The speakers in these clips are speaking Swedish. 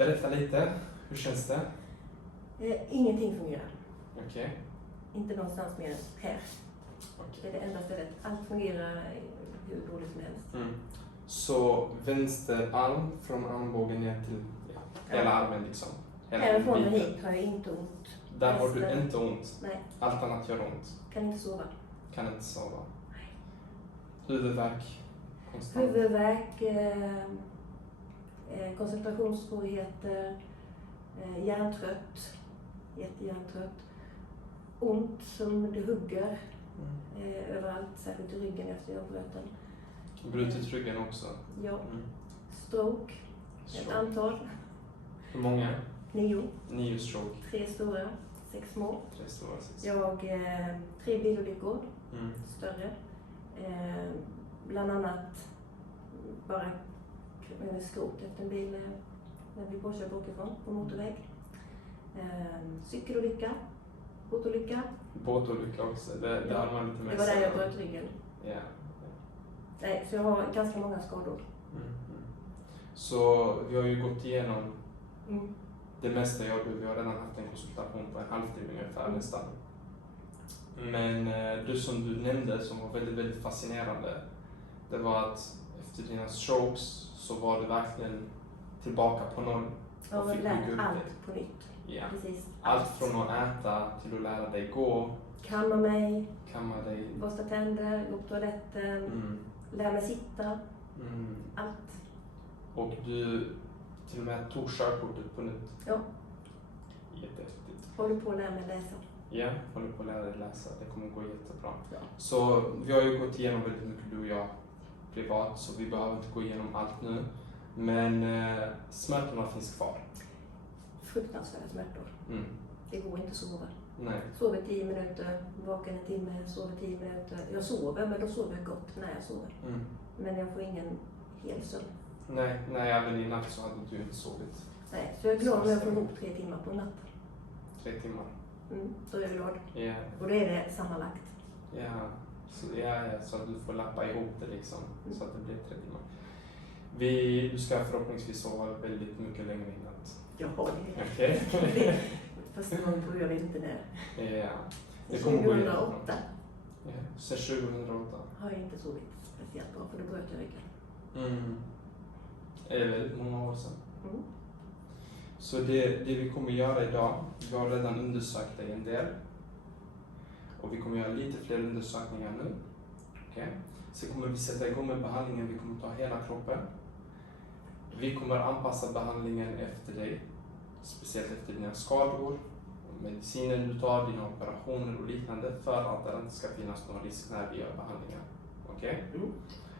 Berätta lite, hur känns det? Ingenting fungerar. Okej. Inte någonstans mer än här. Okej. Det är det enda stället. Allt fungerar hur dåligt som helst. Mm. Så vänster arm från armbågen ner till hela armen liksom? Härifrån och biten. hit har jag inte ont. Där har du Resten- inte ont? Nej, Allt annat gör ont? kan inte sova. Kan inte sova? Huvudvärk? Konstant? Huvudvärk, koncentrationssvårigheter, hjärntrött, jättehjärntrött. Ont som det hugger överallt, särskilt i ryggen efter jag bröt den. Brutit ryggen också? Ja, Mm. stroke, ett antal, Hur många? 9, 9 stroke. 3 stora, 6 små. 3 stora, 6. Jag 3 bilolyckor, Mm. större. Bland annat bara skrot efter en bil när vi påkörde bakifrån på motorväg. Cykelolycka, båtolycka. Båtolycka också, det har man lite med Det var där sig. jag bröt ryggen. Ja. Nej, så jag har ganska många skador. Mm. Så vi har ju gått igenom Mm. det mesta jag du. Vi har redan haft en konsultation på en halvtimme ungefär nästan. Men det som du nämnde som var väldigt, väldigt fascinerande, det var att efter dina strokes så var du verkligen tillbaka på noll. Jag har fick bygga lärt upp det. allt på nytt. Ja. Precis. Allt från att äta till att lära dig gå, Kamma mig, kamma dig. borsta tänder, gå på toaletten, Mm. lära mig sitta. Mm. Allt. Och du till och med tog körkortet på nytt. Ja. Jättehäftigt. Håller på att lära mig läsa. Ja, håller på att lära dig läsa. Det kommer gå jättebra. Ja. Så vi har ju gått igenom väldigt mycket du och jag privat, så vi behöver inte gå igenom allt nu. Men smärtorna finns kvar. Fruktansvärda smärtor. Mm. Det går inte att sova. Nej. Sover 10 minuter, vakar en timme, sover 10 minuter. Jag sover, men då sover jag gott när jag sover. Mm. Men jag får ingen hel sömn. Nej, även i natt så hade du inte sovit Nej, så jag är glad om jag får ihop 3 timmar på natten. 3 timmar. Då är jag glad. Ja, Och då är det sammanlagt. så att du får lappa ihop det liksom, så att det blir 3 timmar. Du ska förhoppningsvis sova väldigt mycket längre i natt. Ja, det är Okej. Första gången på jag vet inte när. Ja. Det Sen kommer gå 2008 Ja. Sen 2008. har jag inte sovit speciellt bra, för då bröt jag ryggen. Mm. Det är väldigt många år sedan. Mm. Så det vi kommer göra idag, vi har redan undersökt dig en del. Och vi kommer göra lite fler undersökningar nu. Okay. Sen kommer vi sätta igång med behandlingen, vi kommer ta hela kroppen. Vi kommer anpassa behandlingen efter dig, speciellt efter dina skador, mediciner du tar, dina operationer och liknande, för att det inte ska finnas någon risk när vi gör behandlingen. Okej? Mm.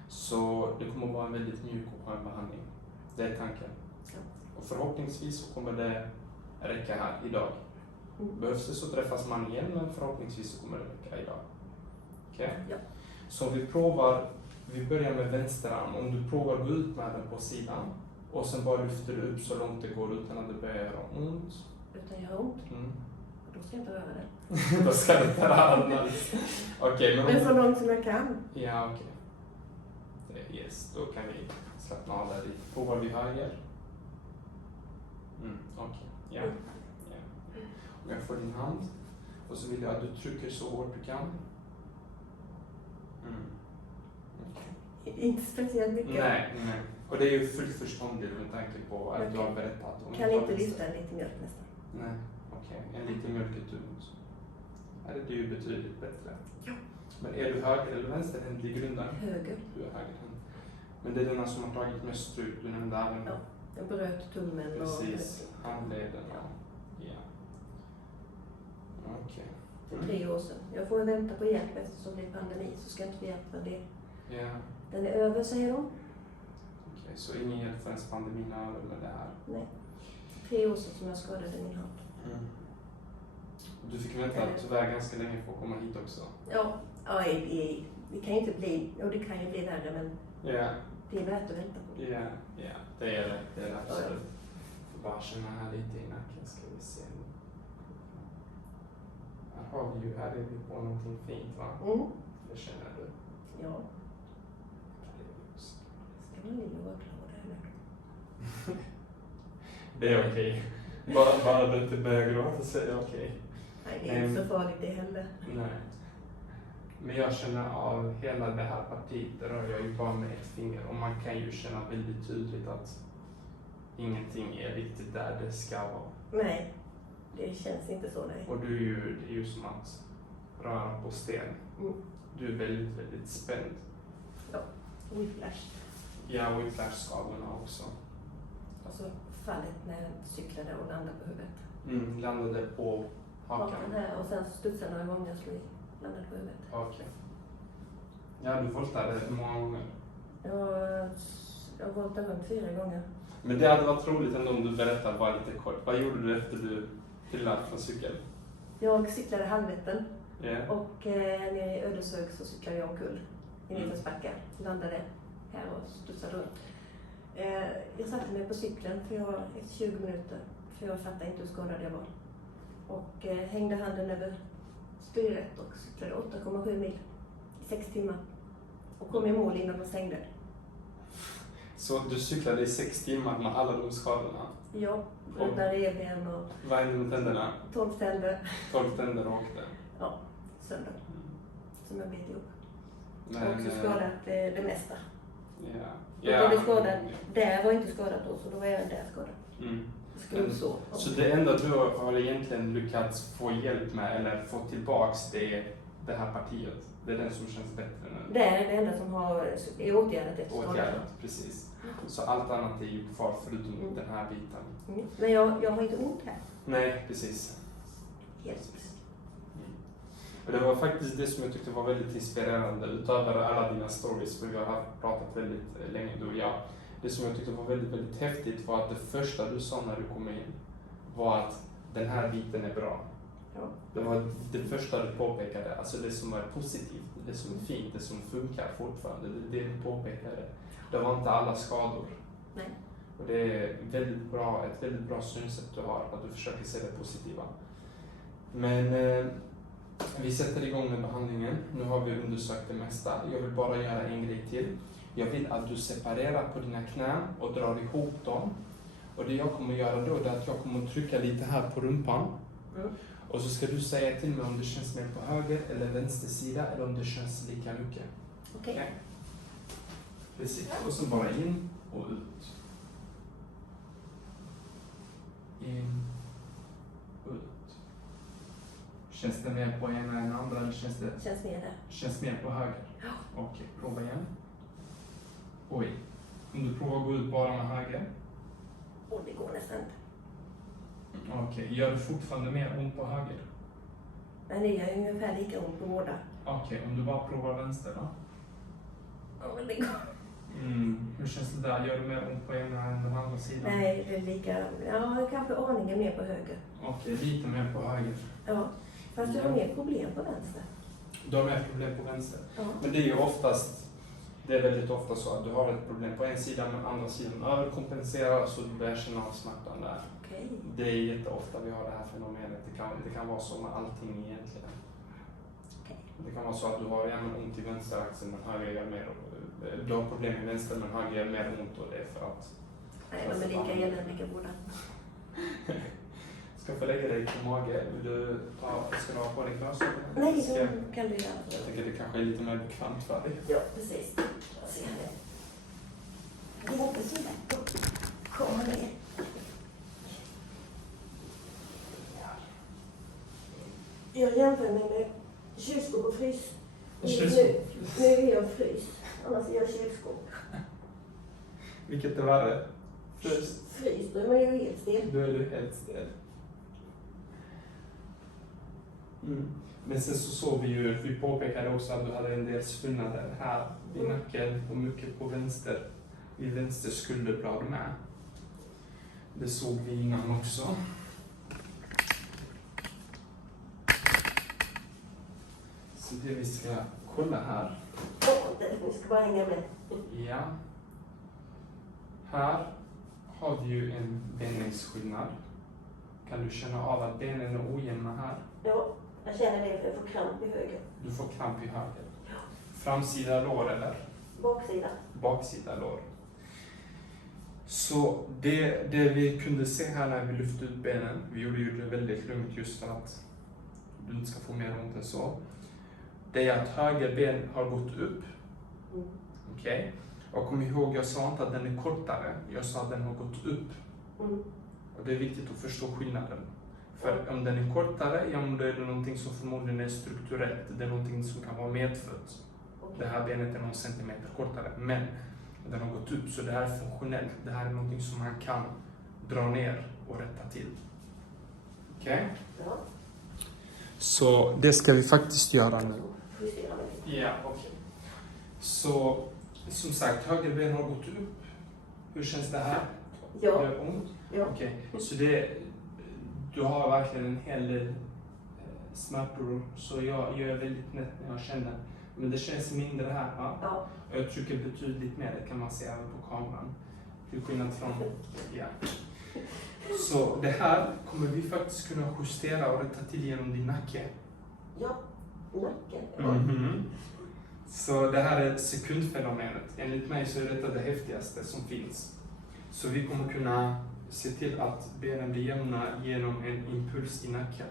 Så det kommer vara en väldigt mjuk och skön behandling. Det är tanken. Ja. Och förhoppningsvis så kommer det räcka här idag. Mm. Behövs det så träffas man igen, men förhoppningsvis så kommer det räcka idag. Okej? Ja. Så vi börjar med vänster arm. Om du provar gå ut med den på sidan och sen bara lyfter du upp så långt det går utan att det börjar göra ont. Utan jag har ont. Mm. Då ska jag inte röra det. Då ska du inte röra den. Okej, men Men så långt som jag kan. Ja, okej. Yes, då kan vi slappna av där. Provar vi höger. Okej. Ja. Och jag får din hand. Och så vill jag att du trycker så hårt du kan. Okay. Inte speciellt mycket. Nej. Och det är ju fullt förståndigt med tanke på att du har berättat. Om Kan inte lyfta en liten mjölk nästan. Nej, okej. En liten mjölketunn. Det är ju betydligt bättre. Ja. Men är du höger eller vänsterhänt i grunden? Höger. Du är högerhänt. Men det är den som har tagit mest stryk, du nämnde även. Ja, jag bröt tummen. Precis, handleden. Ja. Okej. För 3 år sedan. Jag får vänta på hjälp eftersom det är pandemi, så ska jag inte få hjälp med det. Ja. Den är över, säger de. Okej, så ingen hjälp förrän pandemin är över med det här? Nej. 3 år sedan som jag skadade min hand. Du fick vänta tyvärr ganska länge för att komma hit också. Ja, det kan ju inte bli, och det kan ju bli värre, men det är värt att vänta på. Ja, det är det absolut. Ja. Får bara känna här lite i nacken, ska vi se. Här är vi på någonting fint, va? Det känner du? Ja. Det är också. Ska man ligga och vara glad här nu? Det är okej. Bara du inte börjar gråta så är det okej. Nej, det är inte så farligt det heller. Nej. Men jag känner av hela det här partiet, rör jag ju bara med ett finger. Och man kan ju känna väldigt tydligt att ingenting är riktigt där det ska vara. Nej, det känns inte så, nej. Och det är ju som att röra på sten. Mm. Du är väldigt, väldigt spänd. Ja, whiplash. Ja, whiplash-skadorna också. Alltså fallet när jag cyklade och landade på huvudet. Landade på hakan. Hakan här och sen studsade några gånger och landade på huvudet. Okej. Ja, du voltade många gånger. Jag voltade runt 4 gånger. Men det hade varit roligt ändå om du berättar bara lite kort. Vad gjorde du efter du trillade från cykeln? Jag cyklade Halvvättern Yeah. och nere i Ödeshög så cyklade jag omkull i nedförsbacka. Landade här och studsade runt. Jag satte mig på cykeln efter 20 minuter för jag fattade inte hur skadad jag var. Och hängde handen över styret och cyklade 8,7 mil i 6 timmar. Och kom i mål innan de stängde. Så du cyklade i 6 timmar med alla de skadorna? Ja, brutna revben och Vad hände med tänderna? 12 tänder. 12 tänder åkte. Ja, sönder. Som jag bet ihop. Men, Och också skadat det mesta. Ja. Jag blev skadad där, var inte skadat då, så då var jag där skadad. Skrubbsår. Så det enda du har egentligen lyckats få hjälp med eller få tillbaks det här partiet? Det är den som känns bättre nu? Det är det enda som är åtgärdat efter skadan. Åtgärdat, precis. Så allt annat är ju kvar förutom den här biten. Men jag har inte ont här. Nej, precis. Yes. Och det var faktiskt det som jag tyckte var väldigt inspirerande utöver alla dina stories, för vi har pratat väldigt länge du och jag. Det som jag tyckte var väldigt, väldigt häftigt var att det första du sa när du kom in var att den här biten är bra. Ja. Det var det första du påpekade, alltså det som är positivt, det som är fint, det som funkar fortfarande, det du påpekade. Det var inte alla skador. Nej. Och det är ett väldigt bra synsätt du har, att du försöker se det positiva. Men vi sätter igång med behandlingen. Nu har vi undersökt det mesta. Jag vill bara göra en grej till. Jag vill att du separerar på dina knän och drar ihop dem. Och det jag kommer göra då är att jag kommer trycka lite här på rumpan. Och så ska du säga till mig om det känns mer på höger eller vänster sida eller om det känns lika mycket. Okej. Okay. Precis. Och så bara in och ut. In, ut. Känns det mer på ena än andra eller känns det? Känns mer där. Känns mer på höger? Ja. Okej, prova igen. Oj. Om du provar att gå ut bara med höger. Och det går nästan inte. Okej, gör det fortfarande mer ont på höger? Men det gör ungefär lika ont på båda. Okej, om du bara provar vänster då? Ja, men det går. Hur känns det där? Gör det mer ont på ena än den andra sidan? Nej, det är lika. Ja, kanske aningen mer på höger. Okej, lite mer på höger. Ja, fast jag har mer problem på vänster. Du har mer problem på vänster? Ja. Men det är ju det är väldigt ofta så att du har ett problem på en sida men andra sidan överkompenserar så du börjar känna av smärtan där. Okej. Det är jätteofta vi har det här fenomenet. Det kan vara så med allting egentligen. Okej. Det kan vara så att du har ont i vänster axel men höger gör mer. Du har problem i vänster men höger gör mer ont och det är för att... Nej, de är lika eländiga båda. Ska få lägga dig på mage. Ska du ha på dig glasögon? Nej, det kan du göra. Jag tycker det kanske är lite mer bekvämt för dig. Ja, precis. Jag ser det. Det är inte så lätt att komma ner. Jag jämför mig med kylskåp och frys. Nu är jag frys, annars är jag kylskåp. Vilket är värre? Frys, då är man ju helt stel. Då är du helt stel. Men sen så såg vi påpekade också att du hade en del svullnader här i nacken och mycket på i vänster skulderblad med. Det såg vi innan också. Så det vi ska kolla här. Vi ska bara hänga med. Ja. Här har vi ju en benlängdsskillnad. Kan du känna av att benen är ojämna här? Ja, jag känner det för jag får kramp i höger. Du får kramp i höger. Ja. Framsida lår eller? Baksida. Baksida lår. Så det vi kunde se här när vi lyfte ut benen, vi gjorde ju det väldigt lugnt just för att du inte ska få mer ont än så. Det är att höger ben har gått upp. Okej? Och kom ihåg, jag sa inte att den är kortare, jag sa att den har gått upp. Och det är viktigt att förstå skillnaden. För om den är kortare, ja, då är det någonting som förmodligen är strukturellt. Det är någonting som kan vara medfött. Det här benet är någon centimeter kortare, men den har gått upp, så det här är funktionellt. Det här är någonting som man kan dra ner och rätta till. Okej? Ja. Så det ska vi faktiskt göra nu. Justera mig. Ja, okej. Så som sagt, höger ben har gått upp. Hur känns det här? Ja. Gör det ont? Ja. Okej, så du har verkligen en hel del smärtor, så jag gör väldigt nätt när jag känner. Men det känns mindre här, va? Ja. Jag trycker betydligt mer, det kan man se även på kameran. Till skillnad från, ja. Så det här kommer vi faktiskt kunna justera och rätta till genom din nacke. Ja, nacken. Mhm. Så det här är sekundfenomenet. Enligt mig så är detta det häftigaste som finns. Så vi kommer kunna se till att benen blir jämna genom en impuls i nacken.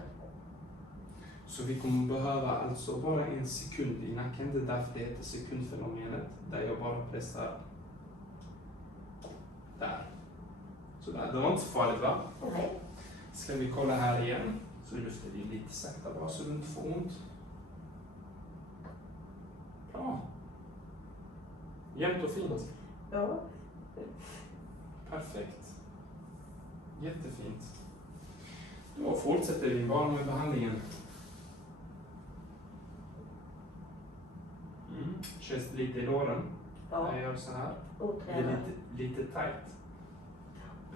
Så vi kommer behöva alltså bara en sekund i nacken. Det är därför det heter sekundfenomenet. Där jag bara pressar där. Så där. Det var inte så farligt, va? Nej. Ska vi kolla här igen. Så lyfter vi lite sakta bara så du inte får ont. Bra. Jämnt och fint. Ja. Perfekt. Jättefint. Då fortsätter vi bara med behandlingen. Känns det lite i låren? Ja. Jag gör så här. Det är Otränad. lite tight.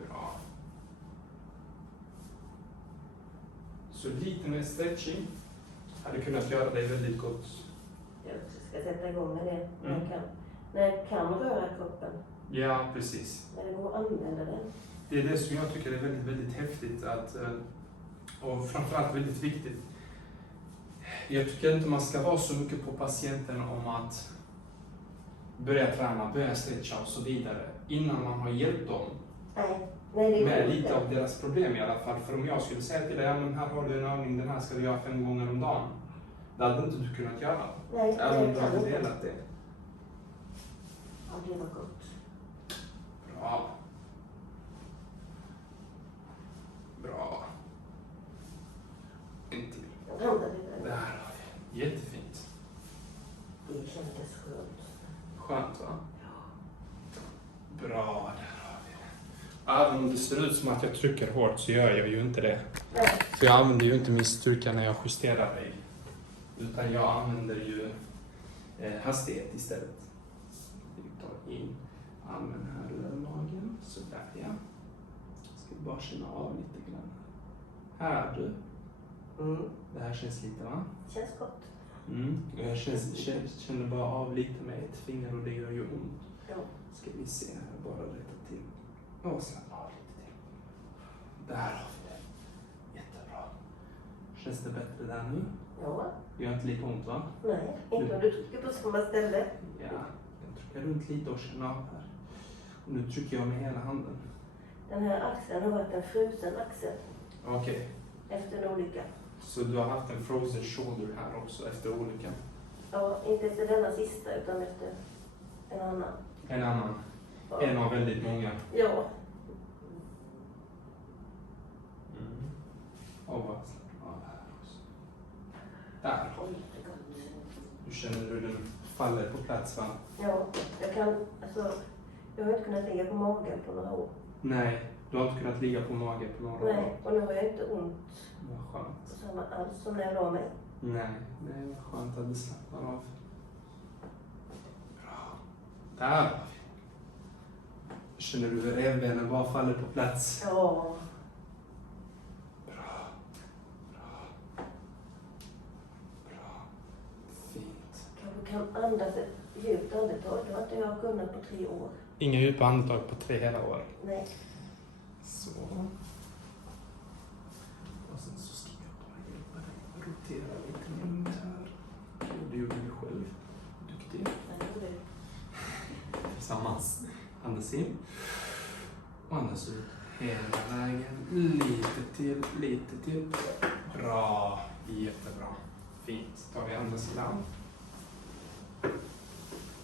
Bra. Så lite mer stretching hade kunnat göra dig väldigt gott. Jag ska sätta igång med det när jag Mm. kan. När jag kan röra kroppen. Ja, precis. När det går att använda den. Det är det som jag tycker är väldigt, väldigt häftigt att, och framförallt väldigt viktigt. Jag tycker inte man ska vara så mycket på patienten om att börja träna, börja stretcha och så vidare innan man har hjälpt dem Nej, det är med inte. lite av deras problem i alla fall. För om jag skulle säga till dig, ja men här har du en övning, den här ska du göra 5 gånger om dagen. Det hade inte du kunnat göra. Nej, Även om det du kan hade inte. velat det. Ja, det var gott. Bra. Bra. En till. Jag hamnade i Där den. har vi. Jättefint. Det kändes skönt. Skönt, va? Bra, där har vi det. Även om det ser ut som att jag trycker hårt så gör jag ju inte det. Nej. För jag använder ju inte min styrka när jag justerar dig. Utan jag använder ju hastighet istället. Vi tar in armen här över magen. Sådär, ja. Ska bara känna av lite grann. Här du. Det här känns lite, va? Känns gott. Och jag känner bara av lite med ett finger och det gör ju ont. Ja. Ska vi se här, bara rätta till. Och slappna av lite till. Där har vi det. Jättebra. Känns det bättre där nu? Ja. Det gör inte lika ont, va? Nej, inte om du trycker på samma ställe. Ja, jag trycker runt lite och känner av här. Och nu trycker jag med hela handen. Den här axeln har varit en frusen axel Okej, efter en olycka. så du har haft en frozen shoulder här också efter olyckan? Ja, inte efter denna sista utan efter en annan. En annan? Ja. En av väldigt många? Ja. Och vad slappna av här också. Där har vi. Nu känner du den faller på plats, va? Ja, jag har inte kunnat ligga på magen på några år. Nej, du har inte kunnat ligga på mage på några år. Nej, och nu har jag inte ont Vad skönt. samma alls som när jag la mig. Nej, vad skönt att det slappnar av. Bra. Där har vi. Känner du hur revbenen bara faller på plats? Ja. Bra. Bra. Bra. Fint. Kanske kan andas ett djupt andetag. Det har inte jag kunnat på 3 år. Inga djupa andetag på 3 hela år. Nej. Så. Och sen så ska jag bara hjälpa dig att rotera lite runt här. Det gjorde du själv. Duktig. Nej, det är det. Tillsammans. Andas in. Andas ut hela vägen. Lite till. Bra. Jättebra. Fint. Tar vi andra sidan.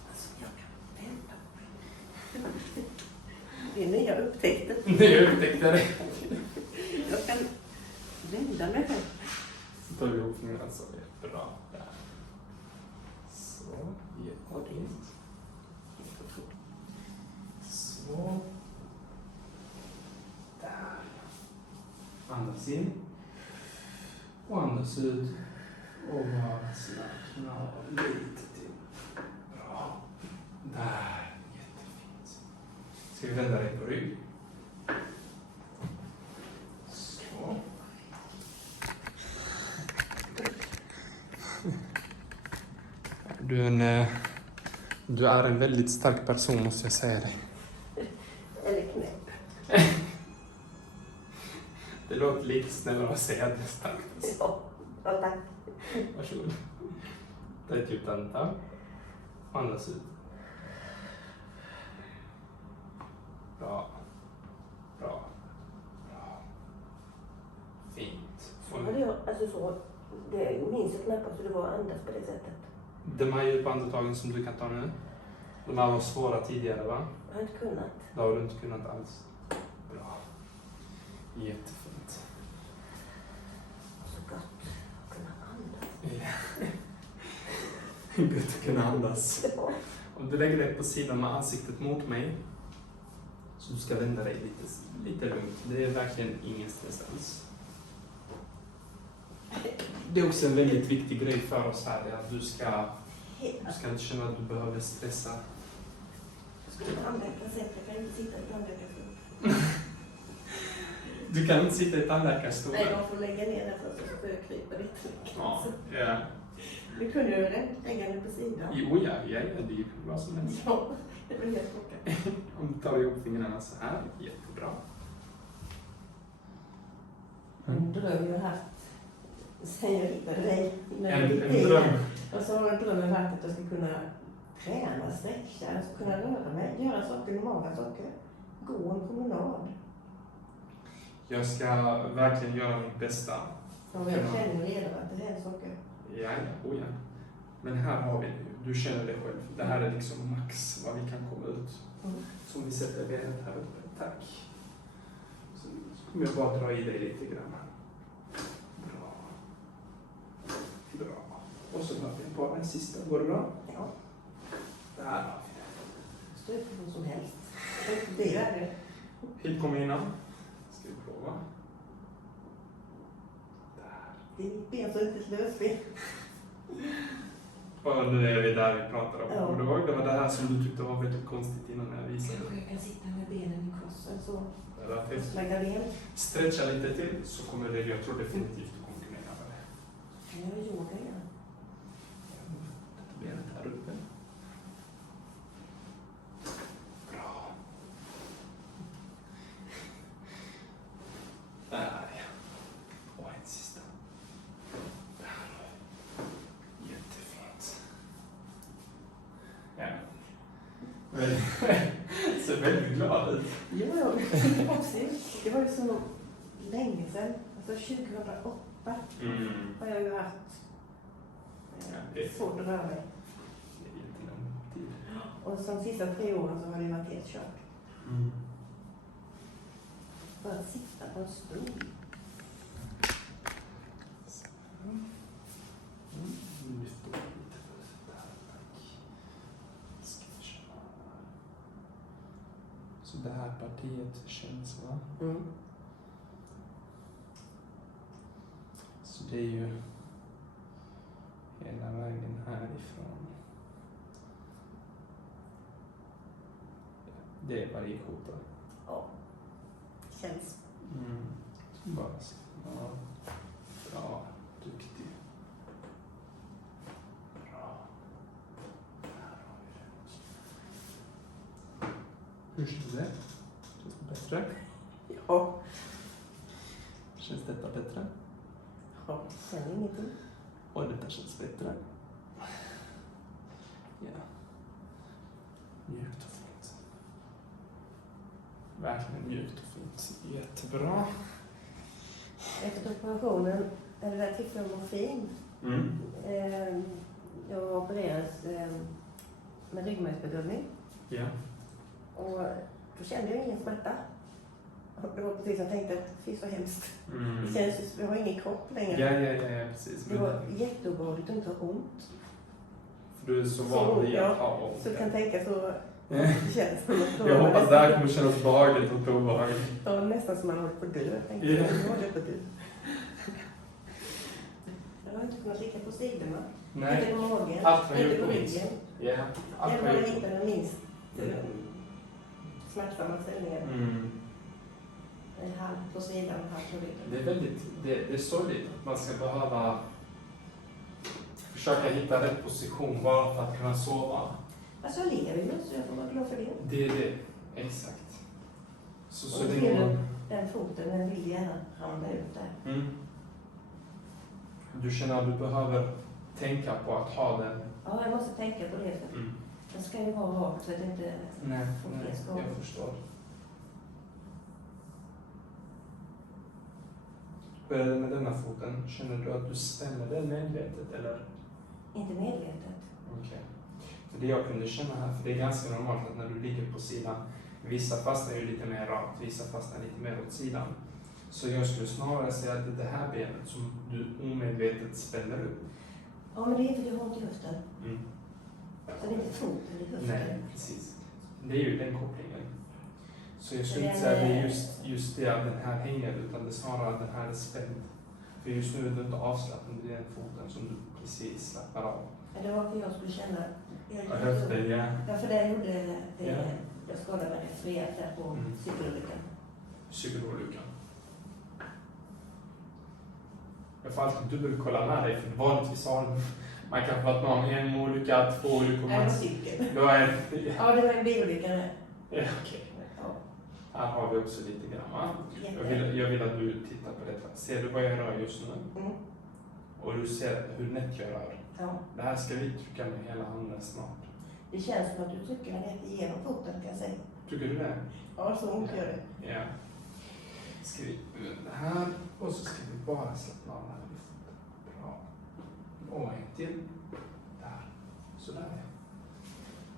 Alltså, jag kan vända på mig. Det är nya upptäckter. Nya upptäckter. Jag kan vända mig själv. Så tar vi ihop fingrarna så. Bra. Där. Så. Jättefint. Så. Där. Andas in. Och andas ut. Och bara slappna av lite till. Bra. Där. Jättefint. Ska vi vända dig på rygg? Så. Du är en väldigt stark person, måste jag säga dig. Eller knäpp. Det låter lite snällare att säga att det är starkt. Ja, tack. Varsågod. Ta ett djupt andetag. Andas ut. Bra. Bra. Bra. Fint. Hade jag, alltså så, det minns jag knappast hur det var att andas på det sättet. De här djupa andetagen som du kan ta nu, de här var svåra tidigare, va? Jag har inte kunnat. Det har du inte kunnat alls. Bra. Jättefint. Så gott att kunna andas. Gött att kunna andas. Ja. Om du lägger dig på sidan med ansiktet mot mig, så du ska vända dig lite lugnt. Det är verkligen ingen stress alls. Det är också en väldigt viktig grej för oss här, det är att du ska inte känna att du behöver stressa. Jag skulle tandläkaren säga att jag kan inte sitta i tandläkarstol. Du kan inte sitta i tandläkarstolen. Nej, jag får lägga ner den först och så får jag krypa lite. Ja. Du kunde ju lägga den på sidan. Jo, ja, det är ju bra som helst. Ja, det var helt okej. Om du tar ihop fingrarna så här, jättebra. En dröm jag haft, sen jag hittade dig. En dröm. Och så har drömmen varit att jag ska kunna träna, stretcha, jag ska kunna röra mig, göra saker, normala saker. Gå en promenad. Jag ska verkligen göra mitt bästa. Och jag känner redan att det är saker. Ja. Men här har vi det. Du känner det själv. Det här är liksom max vad vi kan komma ut. Som vi sätter benet här uppe. Tack. Så kommer jag bara dra i dig lite grann. Bra. Och så drar vi bara en sista. Går det bra? Ja. Där har vi det. Står det på vad som helst. Det är det. Hit kommer innan. Ska vi prova. Där. Det är mitt ben som inte slösben. Och nu är vi där vi pratade om. Ja. Och det var det här som du tyckte var väldigt konstigt innan jag visade. Kanske jag kan sitta med benen i kors eller så. Relativt. Ben. Stretcha lite till så kommer det, jag tror definitivt du kommer kunna göra det. Kan jag göra yoga igen? Benet här uppe. Bra. Där ja. Och en sista. Där. Jättefint. Ja. Ser väldigt glad ut. Ja, det var ju så länge sedan. Alltså 2008 har jag ju haft svårt att röra mig. Det är jättelång tid. Och de sista 3 åren så har det varit helt kört. Bara att sitta på en stol. Lyft upp lite för det här, tack. Så det här partiet känns, va? Så det är ju hela vägen härifrån. Det är vargkota. Ja, känns. Så bara ja. Bra, duktig. Bra. Här har vi det också. Hur känns det? Känns det bättre? Ja. Känns detta bättre? Ja, känner ingenting. Och detta känns bättre. Ja. Mjukt och fint. verkligen mjukt och fint. Jättebra. Efter operationen, eller där fick jag morfin. Jag opererades med ryggmärgsbedövning. Ja. Och då kände jag ingen smärta. Och det var precis som jag tänkte, fy så hemskt. Det känns som att jag har ingen kropp längre. Ja, precis. Det var jätteobehagligt att inte ha ont. För du är så van vid att ha ont. Så du kan tänka så det känns som att jag hoppas det här kommer kännas behagligt och obehagligt. Ja, nästan som man håller på att dö. Jag tänkte, Ja. jag håller på att dö. Jag har inte kunnat ligga på sidorna. Nej. Inte på magen, Allt har inte gjort på ont. ryggen. Ja, allt Jag har har gjort hittat den minst smärtsamma ställningen. En halv på sidan och halv på ryggen. Det är väldigt, det är sorgligt att man ska behöva försöka hitta rätt position bara för att kunna sova. Alltså jag lever ju, så jag får vara glad för det. Det är det, exakt. Så och det går... den foten, den vill gärna hamna ut där. Du känner att du behöver tänka på att ha den? Ja, jag måste tänka på det. Den ska ju vara rakt så att det inte får fler skador. Jag förstår. Hur är det med denna foten? Känner du att du spänner den medvetet eller? Inte medvetet. Okej. För det jag kunde känna här, för det är ganska normalt att när du ligger på sidan, vissa fastnar ju lite mer rakt, vissa fastnar lite mer åt sidan. Så jag skulle snarare säga att det är det här benet som du omedvetet spänner upp. Ja, men det är inte det ont i höften. Så det är inte foten, det är höften. Nej, precis. Det är ju den kopplingen. Så jag skulle inte säga att det är just det att den här hänger, utan det är snarare att den här är spänd. För just nu är du inte avslappnad i den foten som du precis slappar av. Ja, det var för jag skulle känna... Höften, ja. Ja, för det gjorde det. Ja. Jag skadade mig rätt rejält där på cykelolyckan. Cykelolyckan. Jag får alltid dubbelkolla med dig, för vanligtvis har man kan ha varit med om en olycka, 2 olyckor. Nej, det var cykel. Då är Ja, det var en bilolycka. Ja, okej. Ja. Här har vi också lite grann, va? Jag vill att du tittar på detta. Ser du vad jag rör just nu? Och du ser hur nätt jag rör. Ja. Det här ska vi trycka med hela handen snart. Det känns som att du trycker den rätt igenom foten, kan jag säga. Tycker du det? Ja, så ont gör det. Ja. Ska vi det här och så ska vi bara slappna av här i foten. Bra. Och en till. Där. Sådär ja.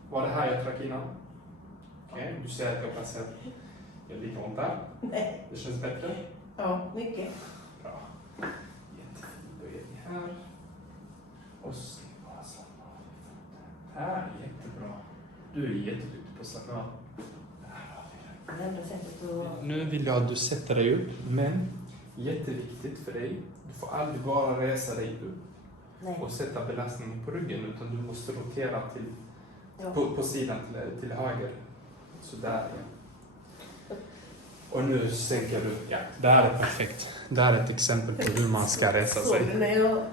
Var det här jag tryckte innan? Okej, du ser att jag placerar. Jag ligger ont där. Nej. Det känns bättre? Ja, mycket. Bra. Jättefint. Då är vi här. Och så ska vi bara slappna av i foten. Här, jättebra. Du är jätteduktig på att slappna av. Det enda sättet att... Nu vill jag att du sätter dig upp, men jätteviktigt för dig. Du får aldrig bara resa dig upp och sätta belastningen på ryggen, utan du måste rotera till, på sidan till höger. Så där ja. Och nu sänker du. Ja, det här är perfekt. Det här är ett exempel på hur man ska resa sig. Så när jag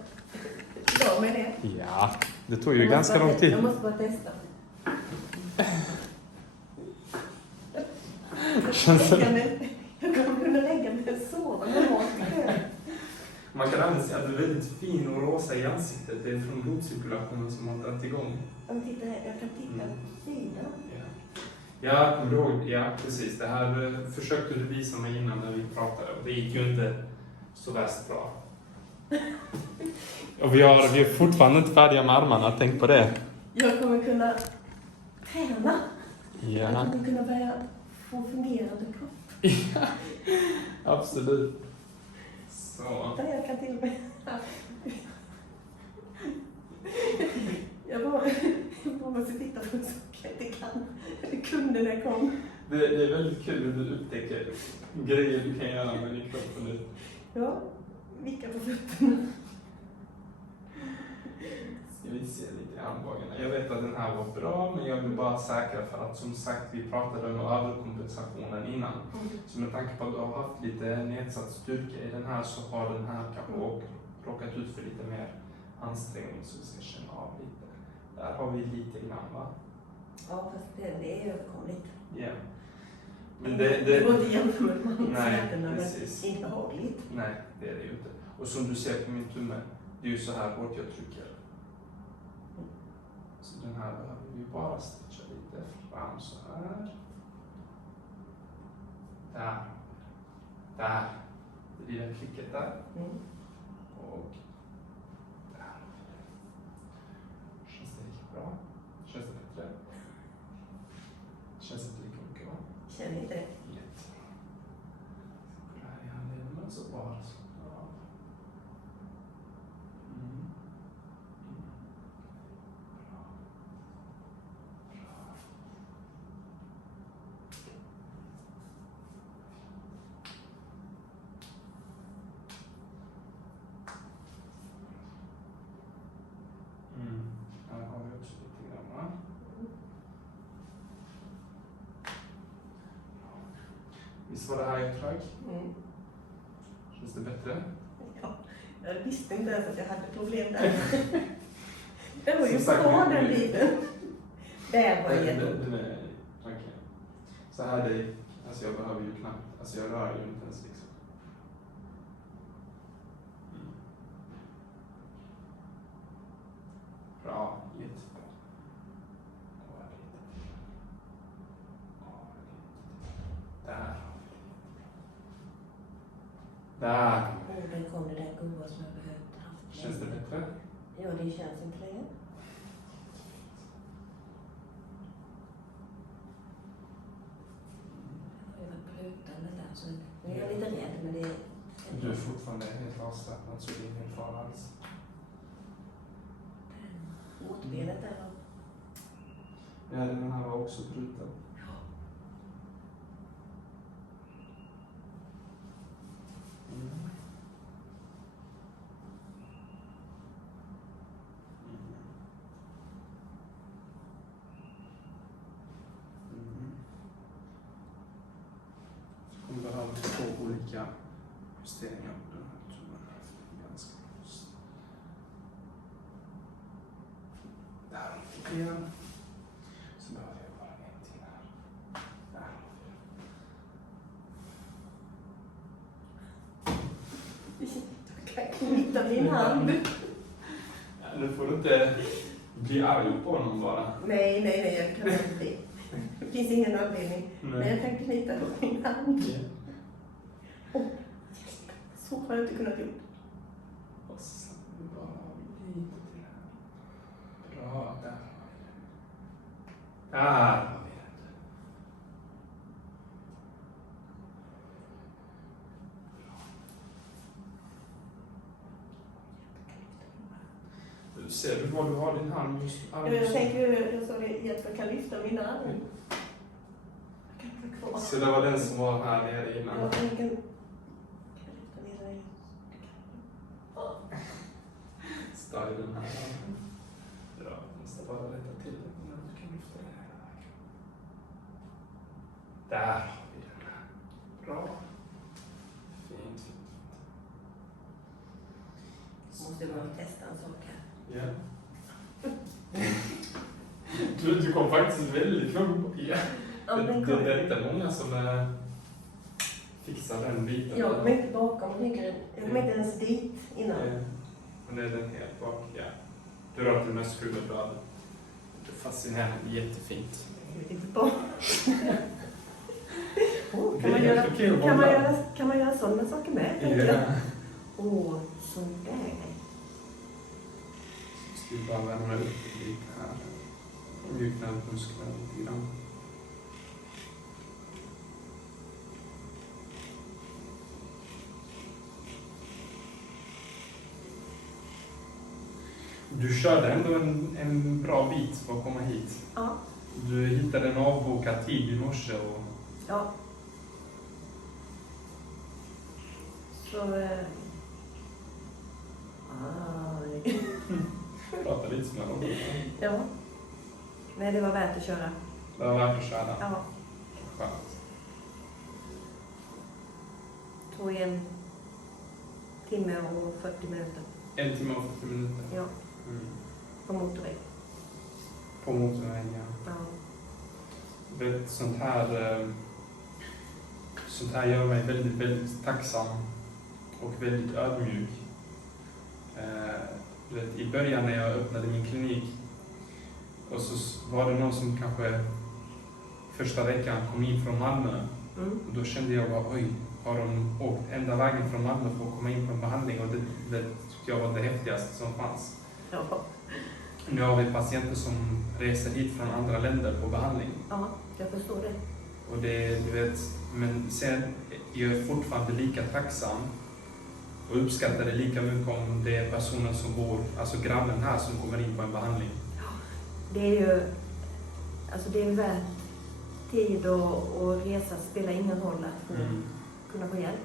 la mig det. Ja, det tog ju ganska lång tid. Jag måste bara testa. Jag kommer kunna lägga mig och sova normalt. Man kan även säga att du är väldigt fin och rosa i ansiktet. Det är från blodcirkulationen som har dragit igång. Jag kan titta på sidan. Ja, kommer du ihåg? Ja, precis. Det här försökte du visa mig innan när vi pratade och det gick ju inte så värst bra. Och vi är fortfarande inte färdiga med armarna, tänk på det. Jag kommer kunna träna. Ja. Jag kommer kunna börja få fungerande kropp. Ja, absolut. Så. Jag kan till och med... Jag bara måste titta på en sak jag inte kan. Det kunde när jag kom. Det är väldigt kul att du upptäcker grejer du kan göra med din kropp nu. Ja, vicka på fötterna. Ska vi se lite i armbågarna. Jag vet att den här var bra, men jag vill bara säkra för att som sagt vi pratade om överkompensationen innan. Så med tanke på att du har haft lite nedsatt styrka i den här så har den här kanske råkat ut för lite mer ansträngning så vi ska känna av lite. Där har vi lite grann, va? Ja, fast det är överkomligt. Ja. Men det går inte jämfört med nej, men precis. inte behagligt. Nej, det är det ju inte. Och som du ser på min tumme, det är ju så här hårt jag trycker. Så den här behöver vi bara stretcha lite fram så här. Där. Där. Det lilla klicket där. Och där. Känns det lika bra? Känns det bättre? Känns inte lika mycket, va? Känner inte det. Jättebra. Kolla här i handleden, så bra. Ja. Bra. Bra. Här har vi också lite grann. Visst var det här jag trög? Känns det bättre? Ja, jag visste inte ens att jag hade problem där. Det var ju Som sagt, bra vi- den biten. Det var Den jättebra. är verkligen. Så här det gick. Alltså jag behöver ju knappt, alltså jag rör ju inte ens liksom. Bra, jättebra. Där har vi det. Där. Där kom det där goda som jag behövt haft. Känns det bättre? Ja, det känns inte det. Jag var blötande där, så nu är jag lite rädd, men det är... Du är fortfarande helt avslappnad så det är ingen fara alls. Motbenet där. Ja, den här var också bruten. Så kommer behöva 2 olika justeringar på den här tummen här, för det är ganska lost. Där har vi det igen. Så behöver jag bara en till här. Där har vi det. Du kan knyta min hand. Ja, nu får du inte bli arg på honom bara. Nej, jag kan inte bli. Det finns ingen anledning. Men jag kan knyta min hand. Ja. Så har jag inte kunnat gjort. Och så bara lite till här. Bra, där har vi det. Där har vi det. Ser du var du har din hand just? Jag tänker, jag sa det, jag kan lyfta mina armar. Jag kan inte kvar. Så det var den som var här nere innan? Ja, jag kan lyfta ner dig. Stylen här. Ja, jag måste bara rätta till det när du kan lyfta det här. Där har vi den. Bra. Fint, fint. Måste jag bara testa en sak här. Ja. Du kom faktiskt väldigt långt. Ja. Ja, men den Det kom. är inte många som fixar den biten. Jag kom inte bakom ryggen. Jag kom inte ens dit innan. Men det är den helt bak, ja. Du rör till mösskuvudblad. Det är fascinerande, jättefint. Jag vet inte på. Det är helt okej att hålla. Kan man göra sådana saker med? tänker jag. Ja. Sånt där. Ska vi bara värma upp lite här. Mjukna upp musklerna lite grann. Du körde ändå en bra bit för att komma hit. Ja. Du hittade en avbokad tid i morse och... Ja. Så... Prata lite som en robot. Ja. Men det var värt att köra. Det var värt att köra. Ja. Skönt. Tog 1 timme och 40 minuter. 1 timme och 40 minuter. Ja. Mm. På motorväg. På motorvägen, ja. Ja. Vet, sånt här gör mig väldigt, väldigt tacksam och väldigt ödmjuk. Vet, i början när jag öppnade min klinik och så var det någon som kanske första veckan kom in från Malmö Och då kände jag bara, oj, har de åkt ända vägen från Malmö för att komma in på en behandling? Och det tyckte jag var det häftigaste som fanns. Ja. Nu har vi patienter som reser hit från andra länder på behandling. Ja, jag förstår det. Och det, du vet, men sen är jag fortfarande lika tacksam och uppskattar det lika mycket om det är personen som bor, alltså grannen här som kommer in på en behandling. Det är ju, alltså det är värt tid och resa, spelar ingen roll att kunna få hjälp.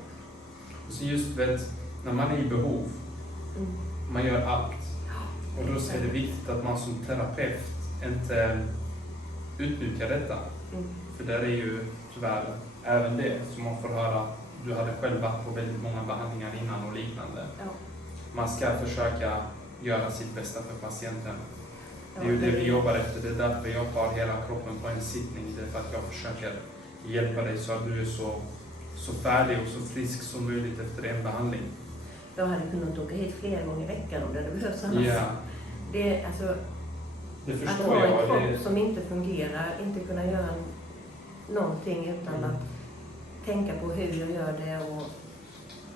Så just vet, när man är i behov, man gör allt. Och då är det viktigt att man som terapeut inte utnyttjar detta. För där är ju tyvärr även det som man får höra. Du hade själv varit på väldigt många behandlingar innan och liknande. Ja. Man ska försöka göra sitt bästa för patienten. Det är ju det vi jobbar efter. Det är därför jag tar hela kroppen på en sittning. Det är för att jag försöker hjälpa dig så att du är så färdig och så frisk som möjligt efter en behandling. Jag hade kunnat åka hit flera gånger i veckan om det hade behövts annars. Ja. Det är alltså, Det att förstår ha en jag. kropp som inte fungerar, inte kunna göra någonting utan att tänka på hur jag gör det och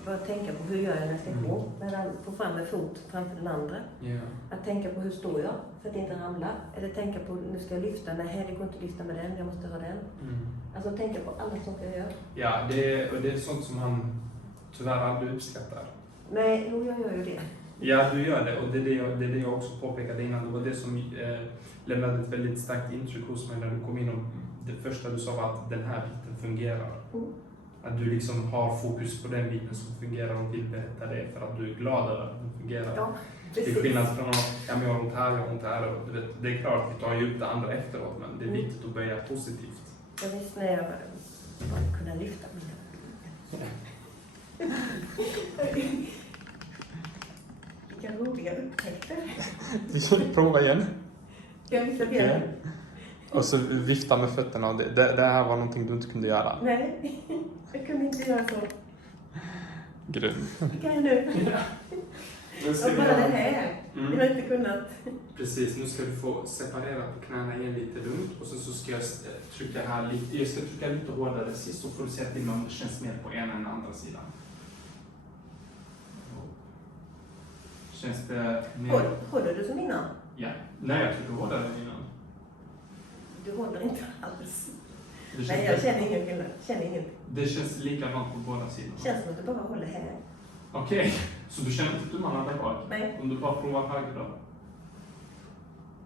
bara tänka på hur gör jag när jag ska gå, när jag får fram en fot framför den andra. Ja. Att tänka på hur står jag för att inte ramla. Eller tänka på nu ska jag lyfta, nej det går inte att lyfta med den, jag måste ha den. Alltså tänka på alla saker jag gör. Ja, det är sånt som man tyvärr aldrig uppskattar. Nej, jo, jag gör ju det. Ja, du gör det. Och det är det jag också påpekade innan. Det var det som lämnade ett väldigt starkt intryck hos mig när du kom in. Och det första du sa var att den här biten fungerar. Att du liksom har fokus på den biten som fungerar och vill berätta det för att du är glad över att den fungerar. Ja, det är skillnad från att jag har ont här, jag har ont här. Och du vet, det är klart att vi tar ju upp det andra efteråt, men det är viktigt att börja positivt. Jag visste när jag bara kunde lyfta mig. Vilka roliga upptäckter. Vi ska prova igen. Jag visste det. Och så vifta med fötterna. Det här var någonting du inte kunde göra. Nej, jag kunde inte göra så. Grym. Det kan jag nu. Och bara det här. Jag har inte kunnat. Precis, nu ska du få separera på knäna igen lite lugnt. Och så ska jag trycka här lite. Jag ska trycka lite hårdare sist så får du säga till mig om det känns mer på ena än andra sidan. Känns det mer... Håller du som innan? Ja. Nej, jag trycker hårdare än innan. Du håller inte alls. Nej, jag känner ingen skillnad. Det känns likadant på båda sidorna. Det känns som att du bara håller här. Okej, så du känner inte tummarna där bak? Nej. Om du bara provar höger då?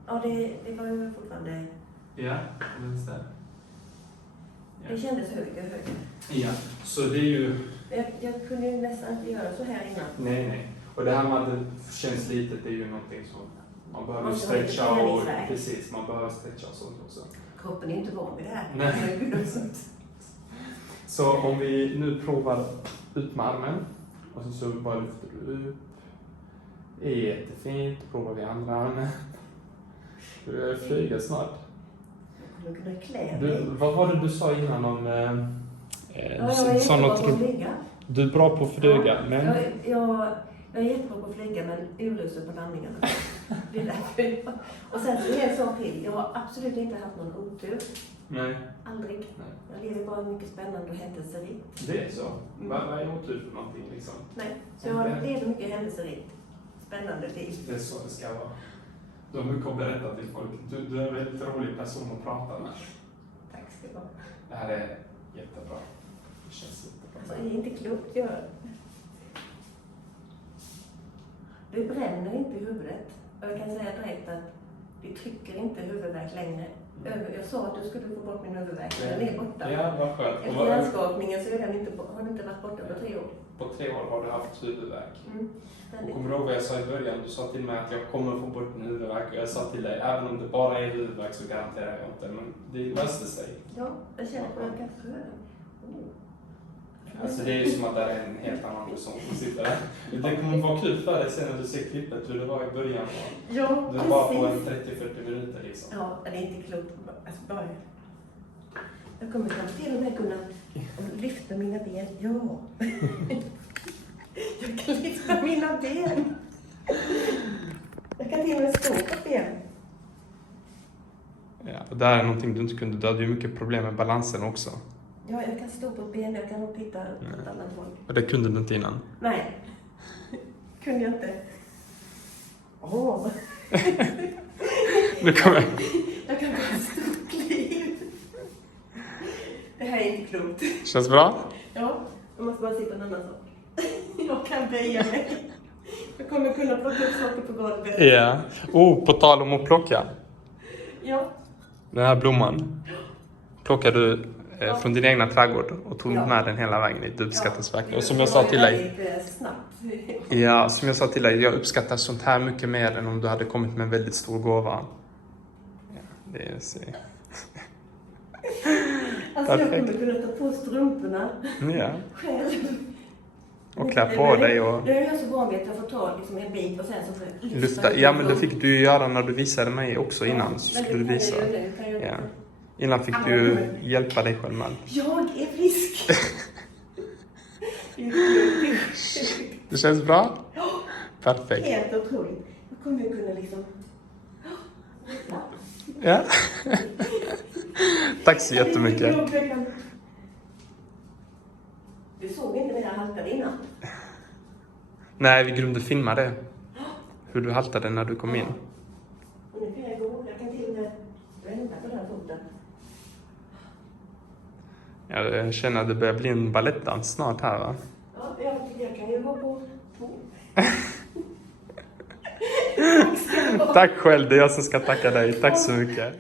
Ja, det var ju fortfarande... Ja, vänster. Ja. Det kändes höger. Ja, så det är ju... Jag kunde ju nästan inte göra så här innan. Nej. Och det här med att det känns litet, det är ju någonting som man behöver Man ska stretcha ha lite och... träningsvärk. Precis, man behöver stretcha och sånt också. Kroppen är inte van vid det här. Nej. Så om vi nu provar ut med armen. Och så bara lyfter du upp. Det är jättefint. Då provar vi andra armen. Du flyger snart. Jag kunde klä mig. Vad var det du sa innan om... Jag är jättebra på att flyga. Du är bra på att flyga, ja, men... Jag är jättebra på att flyga, men urusel på landningarna. Det är därför. Och sen så är det så till. Jag har absolut inte haft någon otur. Nej. Aldrig. Nej. Jag lever bara mycket spännande och händelserikt. Det är så? Vad är otur för någonting liksom? Nej, så jag lever mycket händelserikt. Spännande liv. Det är så det ska vara. Du har mycket att berätta till folk. Du är en väldigt rolig person att prata med. Tack ska du ha. Det här är jättebra. Det känns jättebra. Alltså, det är inte klokt. Det bränner inte i huvudet. Och jag kan säga direkt att det trycker inte huvudvärk längre. Jag sa att du skulle få bort min huvudvärk, men den är borta. Ja, vad skönt. Efter hjärnskakningen så har den inte varit borta på 3 år. På 3 år har du haft huvudvärk. Ständigt. Kommer du ihåg vad jag sa i början? Du sa till mig att jag kommer få bort min huvudvärk. Och jag sa till dig, även om det bara är huvudvärk så garanterar jag inte. Men det löste sig. Ja, jag känner på den kanske röden. Alltså det är ju som att det är en helt annan person som sitter där. Det kommer vara kul för dig sen när du ser klippet hur det var i början. Ja, du var på en 30-40 minuter liksom. Ja, det är inte klokt. Alltså bara... Jag kommer kanske till och med kunna lyfta mina ben. Ja. Jag kan lyfta mina ben. Jag kan till och med stå på ben. Ja, och det här är någonting du inte kunde. Du hade ju mycket problem med balansen också. Ja, jag kan stå på ett ben, jag kan nog titta på ett annat håll. Och det kunde du inte innan? Nej, kunde jag inte. Åh! Nu kommer jag. Jag kan ta ett stort kliv. Det här är inte klokt. Känns bra? Ja, jag måste bara sitta en annan sak. Jag kan böja mig. Jag kommer kunna plocka upp saker på golvet. Ja. På tal om att plocka. Ja. Den här blomman. Plockade du från din egna trädgård och tog med den hela vägen dit. Du uppskattas verkligen. Och som jag sa till dig. Snabbt. Ja, som jag sa till dig. Jag uppskattar sånt här mycket mer än om du hade kommit med en väldigt stor gåva. Ja, det är så. Alltså jag kommer kunna ta på strumporna. Ja. Själv. Och klä på dig och... Nu är jag så van vid att jag får ta liksom en bit och sen så får jag lyfta. Ja, men det fick du ju göra när du visade mig också innan. Så men skulle du visa. Ja. Innan fick du hjälpa dig själv med. Jag är frisk. Det känns bra? Ja. Perfekt. Helt otroligt. Jag kommer ju kunna liksom... Ja. Tack så jättemycket. Du såg inte när jag haltade innan? Nej, vi glömde filma det. Hur du haltade när du kom in. Och nu kan jag gå. Jag kan till och med vända på den här foten. Jag känner att det börjar bli en balettdans snart här, va? Ja, jag kan ju gå på två. Tack själv, det är jag som ska tacka dig. Tack så mycket.